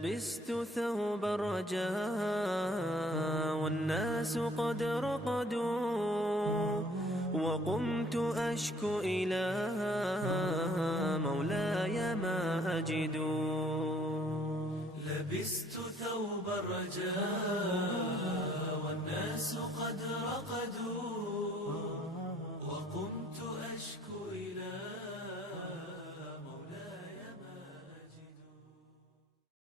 لبست ثوب الرجاء والناس قد رقدوا، وقمت أشكو إلى مولاي ما أجد. لبست ثوب الرجاء والناس قد رقدوا،